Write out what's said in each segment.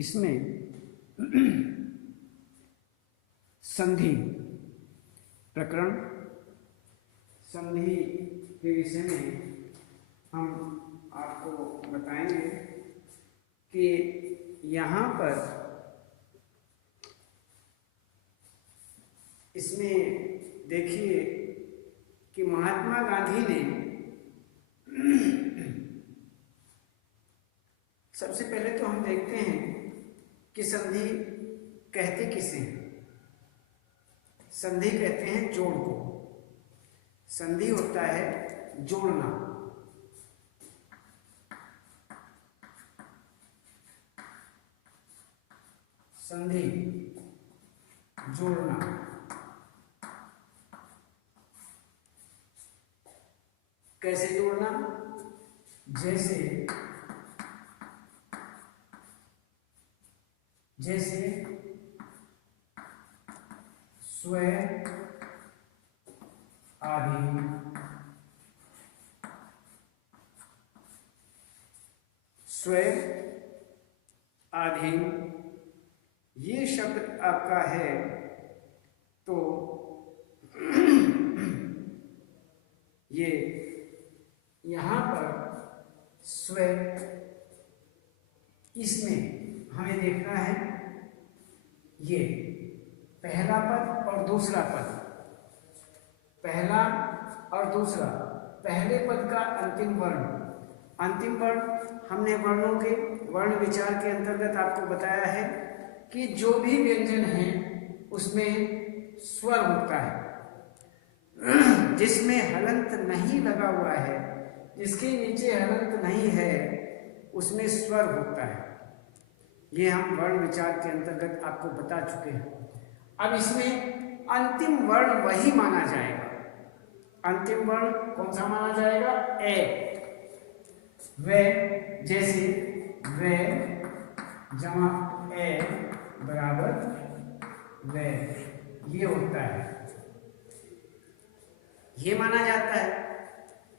इसमें संधि प्रकरण, संधि के विषय में हम आपको बताएंगे कि यहाँ पर इसमें देखिए कि महात्मा गांधी ने सबसे पहले तो हम देखते हैं कि संधि कहते किसे हैं। संधि कहते हैं जोड़ को। संधि होता है जोड़ना। संधि जोड़ना। कैसे जोड़ना? जैसे स्व आधीन, स्व आधीन ये शब्द आपका है तो ये यहाँ पर स्व, इसमें हमें देखना है ये पहला पद और दूसरा पद, पहला और दूसरा, पहले पद का अंतिम वर्ण। अंतिम वर्ण हमने वर्णों के वर्ण विचार के अंतर्गत आपको बताया है कि जो भी व्यंजन है उसमें स्वर होता है। जिसमें हलंत नहीं लगा हुआ है, जिसके नीचे हलंत नहीं है, उसमें स्वर होता है। ये हम वर्ण विचार के अंतर्गत आपको बता चुके हैं। अब इसमें अंतिम वर्ण वही माना जाएगा। अंतिम वर्ण कौन सा माना जाएगा? ए। वे, जैसे वे जमा ए बराबर वे, ये होता है, ये माना जाता है।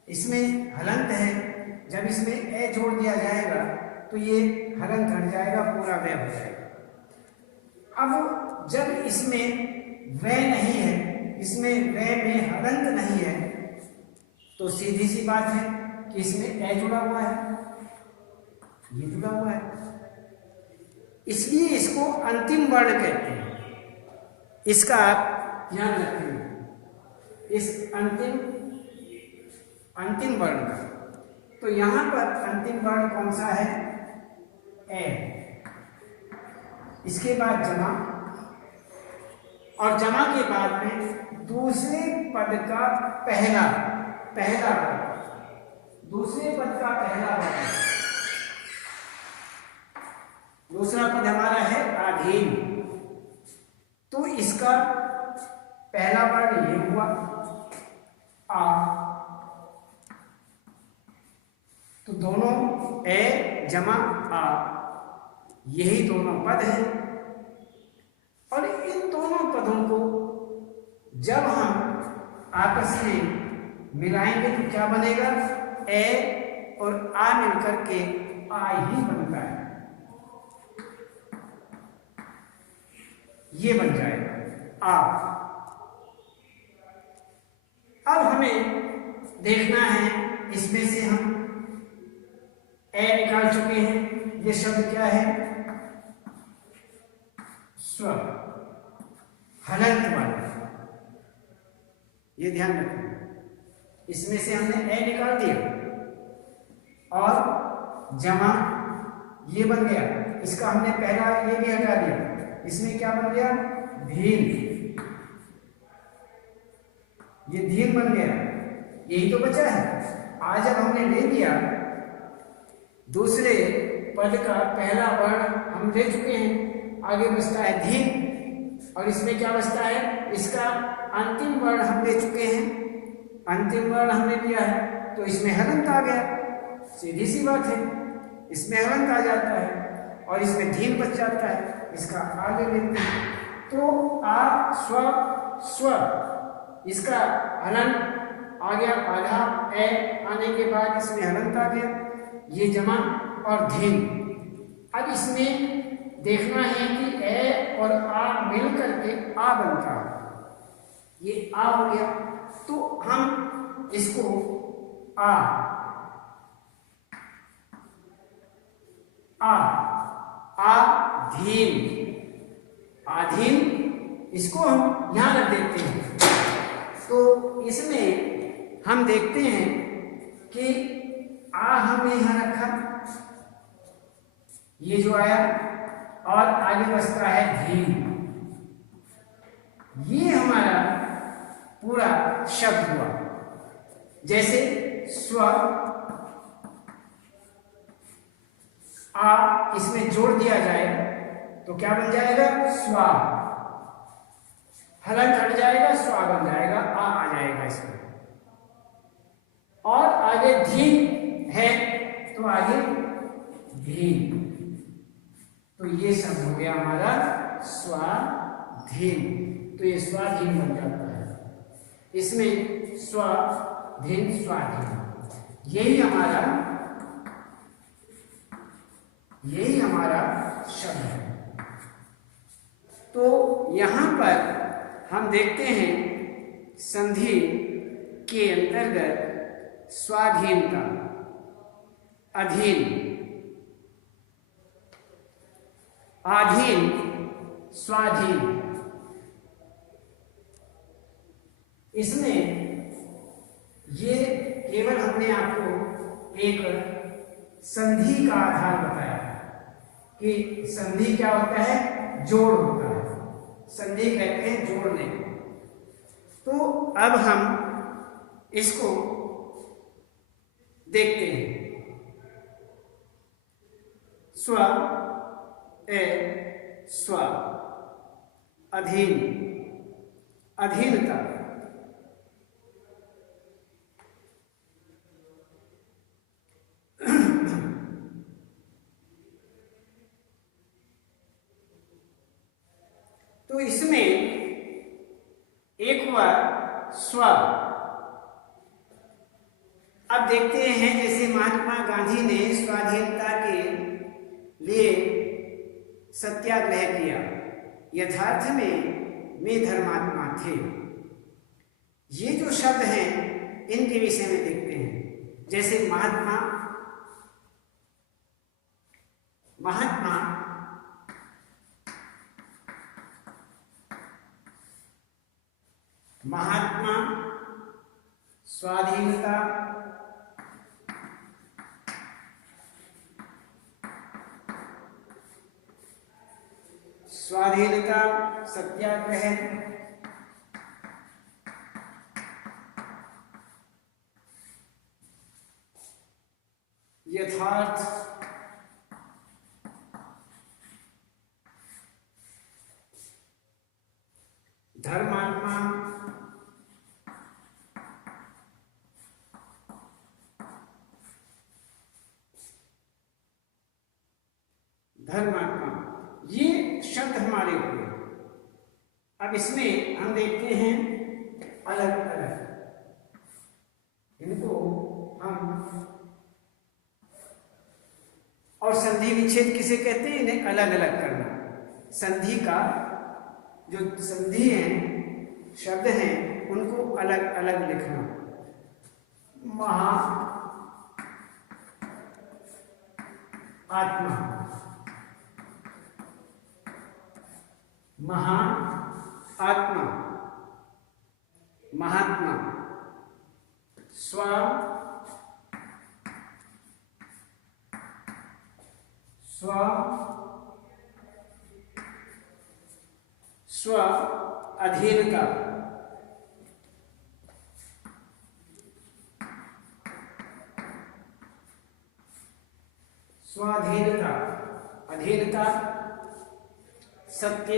इसमें हलंत है, जब इसमें ए जोड़ दिया जाएगा तो ये हलंत हट जाएगा, पूरा वे हो जाएगा। अब जब इसमें वे नहीं है, इसमें वे में हलंत नहीं है, तो सीधी सी बात है कि इसमें ए जुड़ा हुआ है, ये जुड़ा हुआ है, इसलिए इसको अंतिम वर्ण कहते हैं। इसका आप ध्यान रखेंगे, इस अंतिम वर्ण का। तो यहां पर अंतिम वर्ण कौन सा है? ए। इसके बाद जमा, और जमा के बाद में दूसरे पद का पहला पद, दूसरे पद का पहला पद, दूसरा पद हमारा है आधीन। तो इसका पहला वर्ण ये हुआ आ, तो दोनों ए जमा आ, यही दोनों पद हैं। और इन दोनों पदों को जब हम आपस में मिलाएंगे तो क्या बनेगा? ए और आ मिलकर के आ ही बनता है, ये बन जाएगा आ। अब हमें देखना है, इसमें से हम ए निकाल चुके हैं। ये शब्द क्या है? स्व, हलंत वाला, ये ध्यान रखना। इसमें से हमने ए निकाल दिया और जमा ये बन गया, इसका हमने पहला ये भी हटा दिया, इसमें क्या बन गया? धीन, ये धीन बन गया, यही तो बचा है। आज जब हमने ले लिया दूसरे पद का पहला वर्ण हम ले चुके हैं, आगे बचता है धीन, और इसमें क्या बचता है? इसका अंतिम वर्ण हम ले चुके हैं, अंतिम वर्ण हमने लिया है, तो इसमें हलंत आ गया। सीधी सी बात है, इसमें हलंत आ जाता है और इसमें धीन बच जाता है। इसका आगे लेते हैं तो आ स्व, इसका हलंत आ गया, आधा ए आने के बाद इसमें हलंत आ गया, ये जमा और धीन। अब इसमें देखना है कि ए और आ मिल करके आ बनता है। ये आ हो गया, तो हम इसको आ आ आधीन, आधीन इसको हम यहां रख देते हैं। तो इसमें हम देखते हैं कि आ हमने यहां रखा, ये जो आया, और आगे बचता है धीन। ये हमारा पूरा शब्द हुआ। जैसे स्व, आ इसमें जोड़ दिया जाए तो क्या बन जाएगा? स्वा। हलन हट जाएगा, स्वा बन जाएगा, आ जाएगा इसमें। और आगे धीन है तो आगे धीन। तो ये सब हो गया हमारा स्वाधीन। तो ये स्वाधीन बन जाता है। इसमें स्वाधीन, स्वाधीन, यही हमारा शब्द है। तो यहां पर हम देखते हैं संधि के अंतर्गत स्वाधीनता, अधीन, आधीन, स्वाधीन, इसमें ये केवल हमने आपको एक संधि का आधार बताया कि संधि क्या होता है? जोड़ होता है। संधि कहते हैं जोड़ने को। तो अब हम इसको देखते हैं। स्व, ए, स्व, अधीन, अधीनता, तो इसमें एक हुआ स्व। अब देखते हैं, जैसे महात्मा गांधी ने स्वाधीनता के लिए सत्याग्रह किया, यथार्थ में वे धर्मात्मा थे। ये जो शब्द हैं इनके विषय में देखते हैं। जैसे महात्मा, महात्मा महात्मा, स्वाधीनता, स्वाधीनता, सत्याग्रह, यथार्थ, धर्मात्मा, धर्मात्मा, ये शब्द हमारे हुए। अब इसमें हम देखते हैं अलग अलग, इनको हम, और संधि विच्छेद किसे कहते हैं? इन्हें अलग अलग करना। संधि का जो संधि हैं, शब्द हैं, उनको अलग अलग लिखना। महा आत्मा, महा आत्मा, महात्मा, स्व, स्व, स्व, अधीनता, स्वाधीनता, अधीनता, सत्य,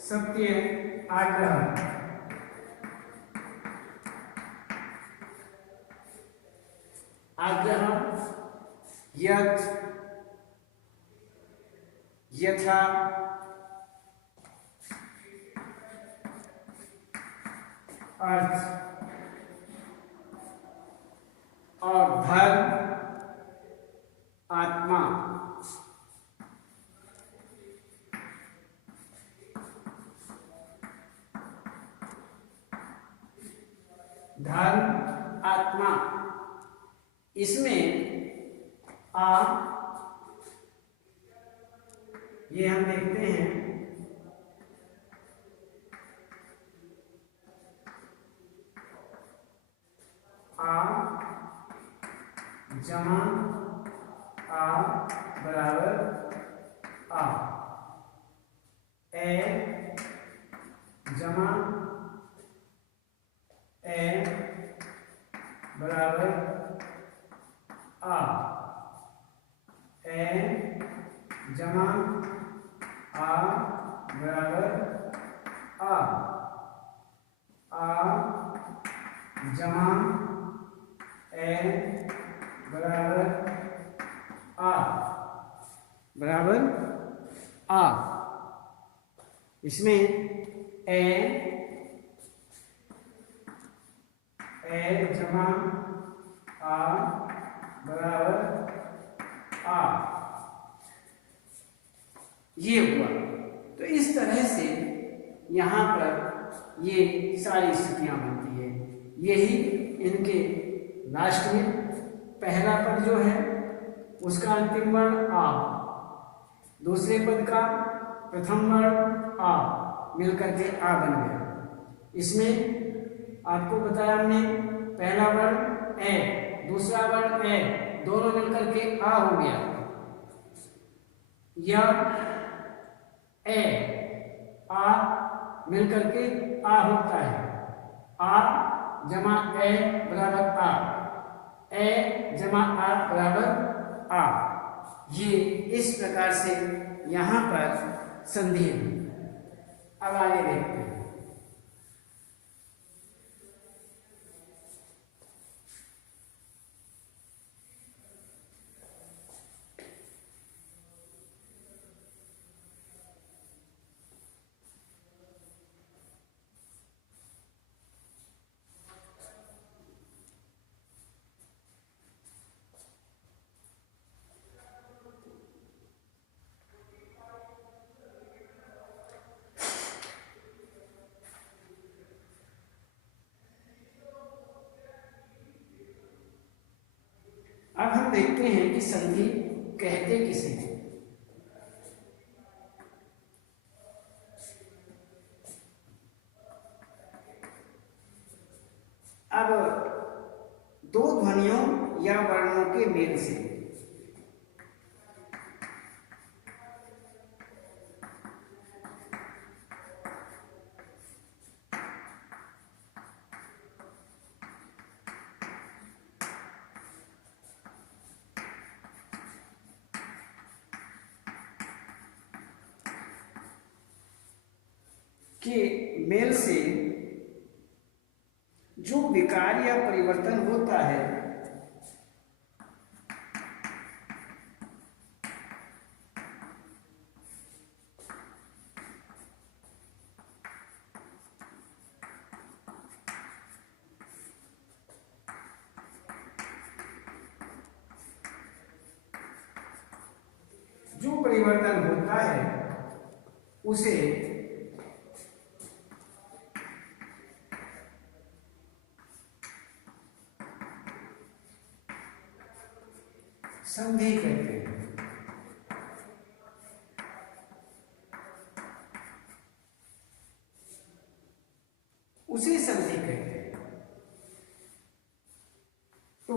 सत्य, आग्रह, आग्रह, यथ, यथा, अर्थ, और धर्म, धर्म आत्मा, इसमें आ ये हम देखते हैं आ जमा आ बराबर आ, ए जमा ए बराबर आ, ए जमा आ बराबर आ जमा ए बराबर आ बराबर आ। इसमें ए जमा आ बराबर आ, ये हुआ। तो इस तरह से यहाँ पर ये सारी स्थितियाँ बनती है। यही इनके लास्ट में पहला पद जो है उसका अंतिम वर्ण आ, दूसरे पद का प्रथम वर्ण आ मिलकर के आ बन गया। इसमें आपको बताया हमने पहला वर्ण ए, दूसरा वर्ण ए, दोनों मिलकर के आ हो गया। यह ए आ मिलकर के आ होता है, आ जमा ए बराबर आ, ए जमा आ बराबर आ। ये इस प्रकार से यहाँ पर संधि है। अब आगे देखते हैं। अब हम देखते हैं कि संधि कहते किसे हैं। अब दो ध्वनियों या वर्णों के मेल से के मेल से जो विकार या परिवर्तन होता है उसे संधि कहते हैं। उसे संधि कहते हैं। तो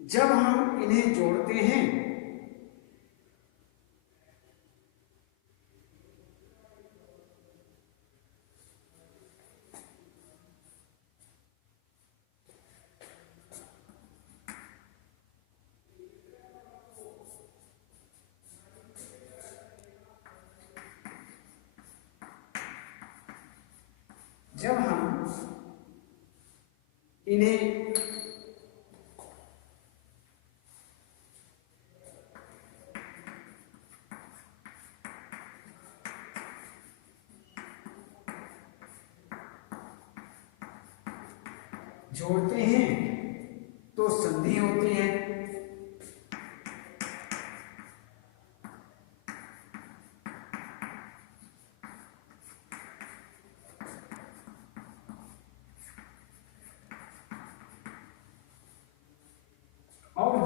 जब हम इन्हें जोड़ते हैं इन्हें जोड़ते हैं तो संधि होती है।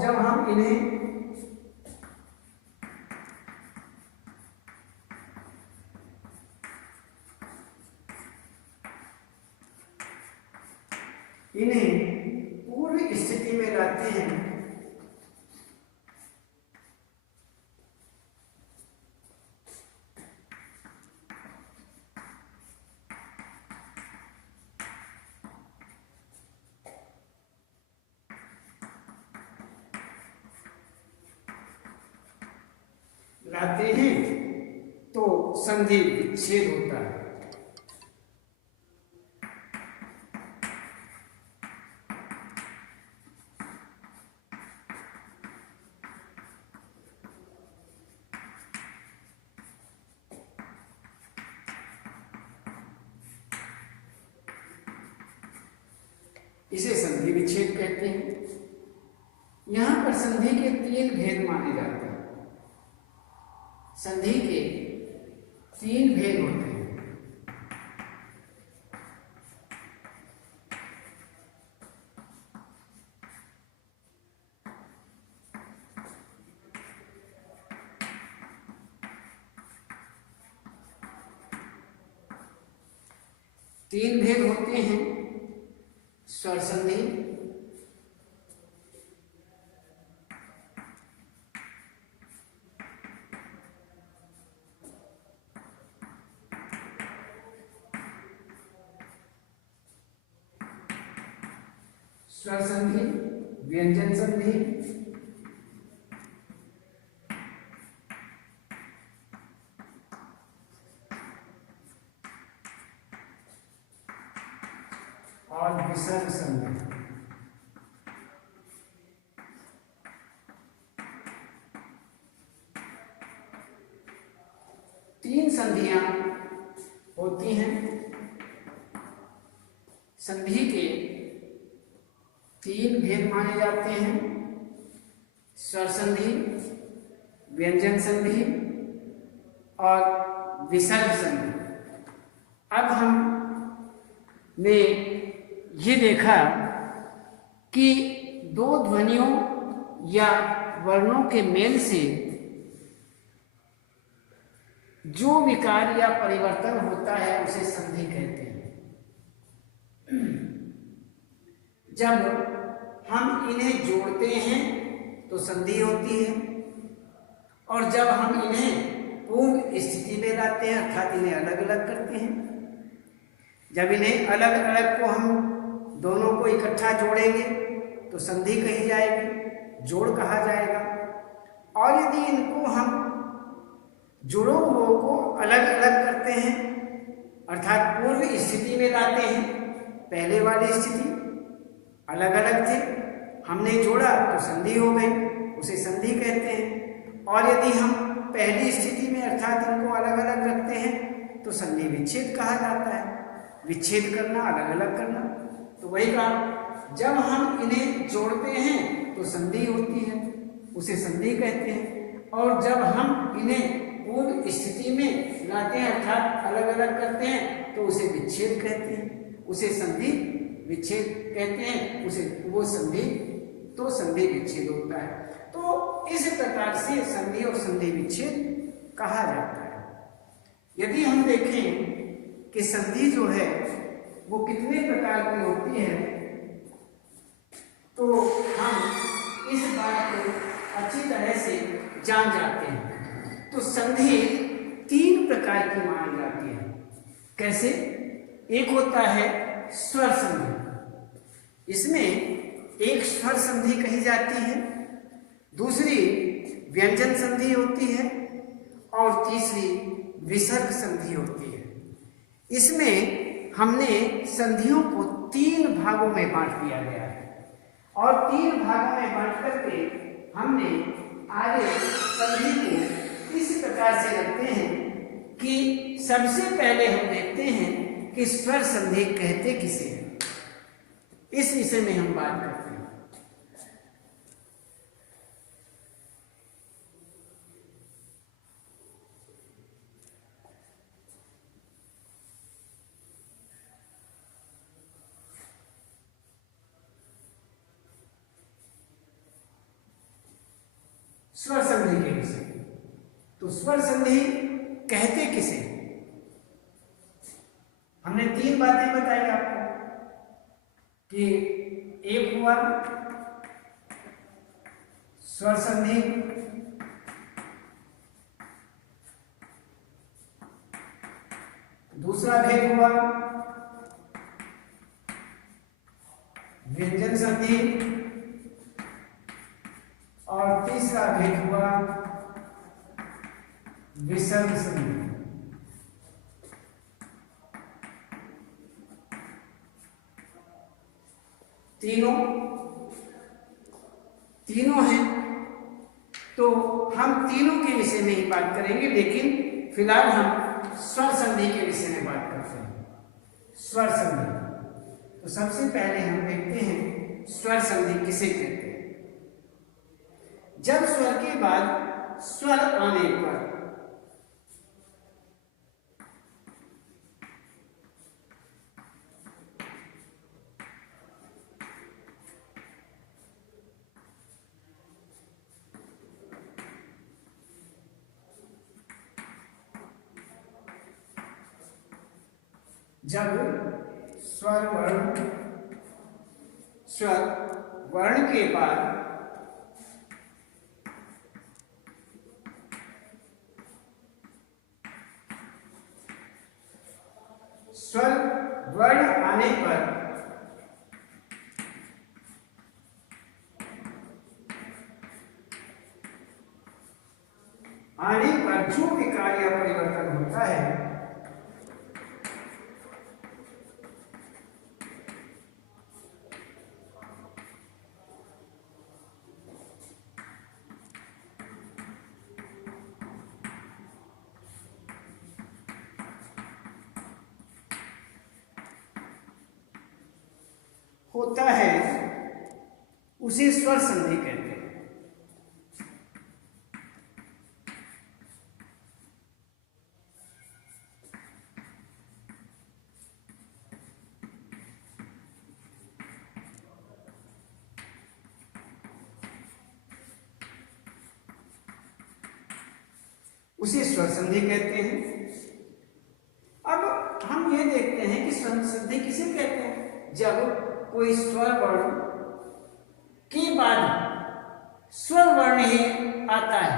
जब हम इन्हें पूर्व स्थिति में लाते हैं तो संधि विच्छेद होता है। इसे संधि विच्छेद कहते हैं। यहां पर संधि के 3 भेद माने जाते हैं। संधि के 3 भेद होते हैं। तीन भेद होते हैं: स्वर संधि, स्वर संधि, व्यंजन संधि और विसर्ग संधि। तीन संधियां होती हैं। संधि के 3 भेद माने जाते हैं: स्वर संधि, व्यंजन संधि और विसर्ग संधि। अब हमने ये देखा कि 2 ध्वनियों या वर्णों के मेल से जो विकार या परिवर्तन होता है उसे संधि कहते हैं। जब हम इन्हें जोड़ते हैं तो संधि होती है, और जब हम इन्हें पूर्व स्थिति में लाते हैं अर्थात इन्हें अलग अलग करते हैं, जब इन्हें अलग अलग को हम दोनों को इकट्ठा जोड़ेंगे तो संधि कही जाएगी, जोड़ कहा जाएगा। और यदि इनको हम जुड़े हुए को अलग अलग करते हैं अर्थात पूर्व स्थिति में लाते हैं, पहले वाली स्थिति अलग अलग थे, हमने जोड़ा तो संधि हो गई, उसे संधि कहते हैं। और यदि हम पहली स्थिति में अर्थात इनको अलग अलग रखते हैं तो संधि विच्छेद कहा जाता है। विच्छेद करना, अलग अलग करना। तो वही कहा, जब हम इन्हें जोड़ते हैं तो संधि होती है, उसे संधि कहते हैं। और जब हम इन्हें पूर्व स्थिति में लाते हैं अर्थात अलग अलग करते हैं तो उसे विच्छेद कहते हैं, उसे संधि विच्छेद कहते हैं, उसे वो संधि तो संधि विच्छेद होता है। तो इस प्रकार से संधि और संधि विच्छेद कहा जाता है। यदि हम देखें कि संधि जो है वो कितने प्रकार की होती है तो हम इस बात को अच्छी तरह से जान जाते हैं। तो संधि 3 प्रकार की मानी जाती है। कैसे? एक होता है स्वर संधि, इसमें एक स्वर संधि कही जाती है, दूसरी व्यंजन संधि होती है और तीसरी विसर्ग संधि होती है। इसमें हमने संधियों को 3 भागों में बांट दिया गया है और 3 भागों में बांट करके हमने आगे संधि को इस प्रकार से रखते हैं कि सबसे पहले हम देखते हैं कि स्वर संधि कहते किसे हैं। इस विषय में हम बात करते हैं। स्वर संधि के विषय में। तो स्वर संधि कहते किसे? हमने 3 बातें बताई आपको कि एक हुआ स्वर संधि, दूसरा भेद हुआ व्यंजन संधि और तीसरा भेद हुआ विसर्ग संधि। तीनों हैं, तो हम तीनों के विषय में ही बात करेंगे, लेकिन फिलहाल हम स्वर संधि के विषय में बात करते हैं। स्वर संधि, तो सबसे पहले हम देखते हैं स्वर संधि किसे कहते हैं। जब स्वर के बाद स्वर आने पर स्वर वर्ण के बाद स्वर वर्ण आने पर जो विकार या परिवर्तन होता है उसे स्वर संधि कहते हैं। उसे स्वर संधि कहते हैं। अब हम ये देखते हैं कि स्वर संधि किसे कहते हैं। जब कोई स्वर वर्ण के बाद स्वर वर्ण ही आता है,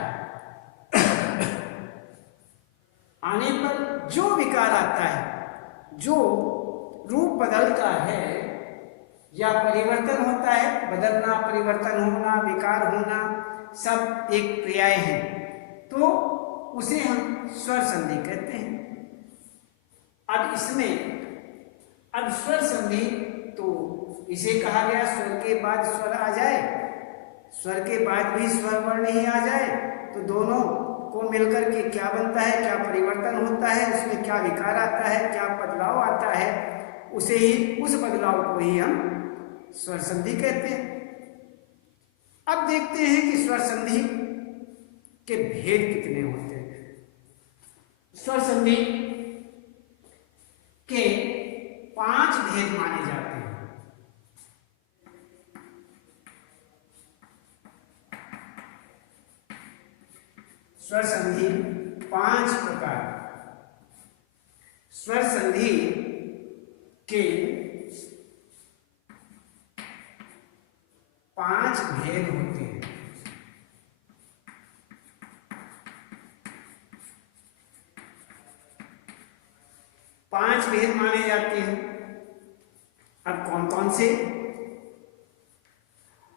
आने पर जो विकार आता है, जो रूप बदलता है या परिवर्तन होता है, बदलना, परिवर्तन होना, विकार होना, सब एक क्रियाएं हैं, तो उसे हम स्वर संधि कहते हैं। अब इसमें अब स्वर संधि तो इसे कहा गया स्वर के बाद स्वर आ जाए, स्वर के बाद भी स्वर वर्ण ही आ जाए, तो दोनों को मिलकर के क्या बनता है, क्या परिवर्तन होता है, उसमें क्या विकार आता है, क्या बदलाव आता है, उसे ही, उस बदलाव को ही हम स्वर संधि कहते हैं। अब देखते हैं कि स्वर संधि के भेद कितने होते हैं। स्वर संधि के 5 भेद माने जाते हैं। स्वर संधि 5 प्रकार, स्वर संधि के 5 भेद होते हैं। पांच भेद माने जाते हैं। अब कौन कौन से,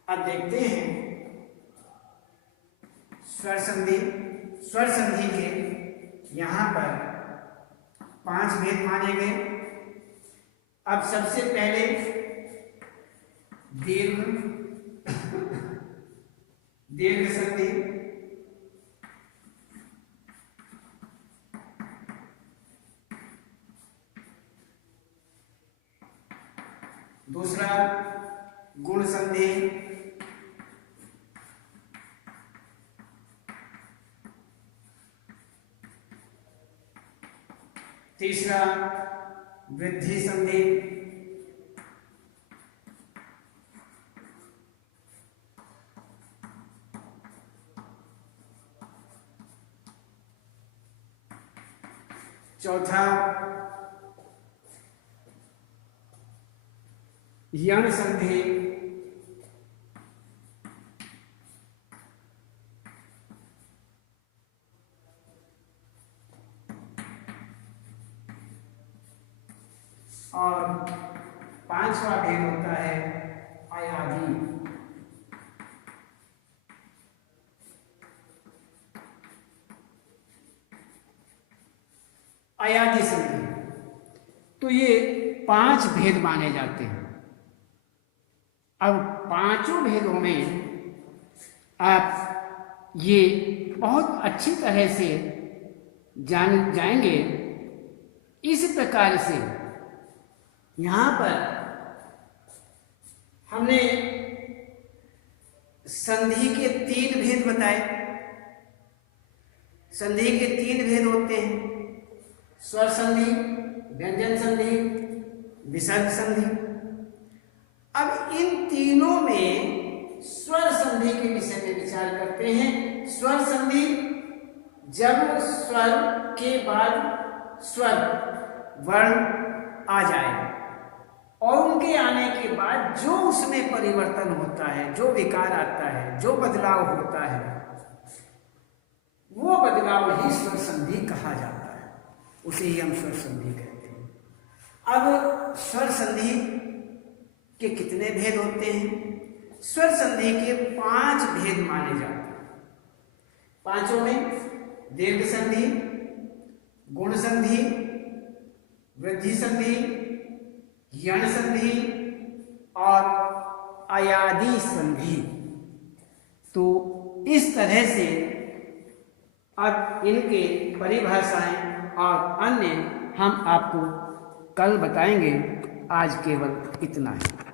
अब देखते हैं। स्वर संधि के यहां पर 5 भेद माने गए। अब सबसे पहले दीर्घ संधि, दूसरा गुण संधि, तीसरा वृद्धि संधि, चौथा यण संधि, और पांचवा भेद होता है अयादी। अयादी संधि। तो ये 5 भेद माने जाते हैं। अब पांचों भेदों में आप ये बहुत अच्छी तरह से जान जाएंगे। इस प्रकार से यहां पर हमने संधि के 3 भेद बताए। संधि के 3 भेद होते हैं, स्वर संधि, व्यंजन संधि, विसर्ग संधि। अब इन तीनों में स्वर संधि के विषय में विचार करते हैं। स्वर संधि जब स्वर के बाद स्वर वर्ण आ जाए और उनके आने के बाद जो उसमें परिवर्तन होता है, जो विकार आता है, जो बदलाव होता है, वो बदलाव ही स्वर संधि कहा जाता है। उसे ही हम स्वर संधि कहते हैं। अब स्वर संधि के कितने भेद होते हैं? स्वर संधि के 5 भेद माने जाते हैं। पांचों में दीर्घ संधि, गुण संधि, वृद्धि संधि, यण संधि और अयादी संधि। तो इस तरह से अब इनके परिभाषाएं और अन्य हम आपको कल बताएंगे। आज केवल इतना है।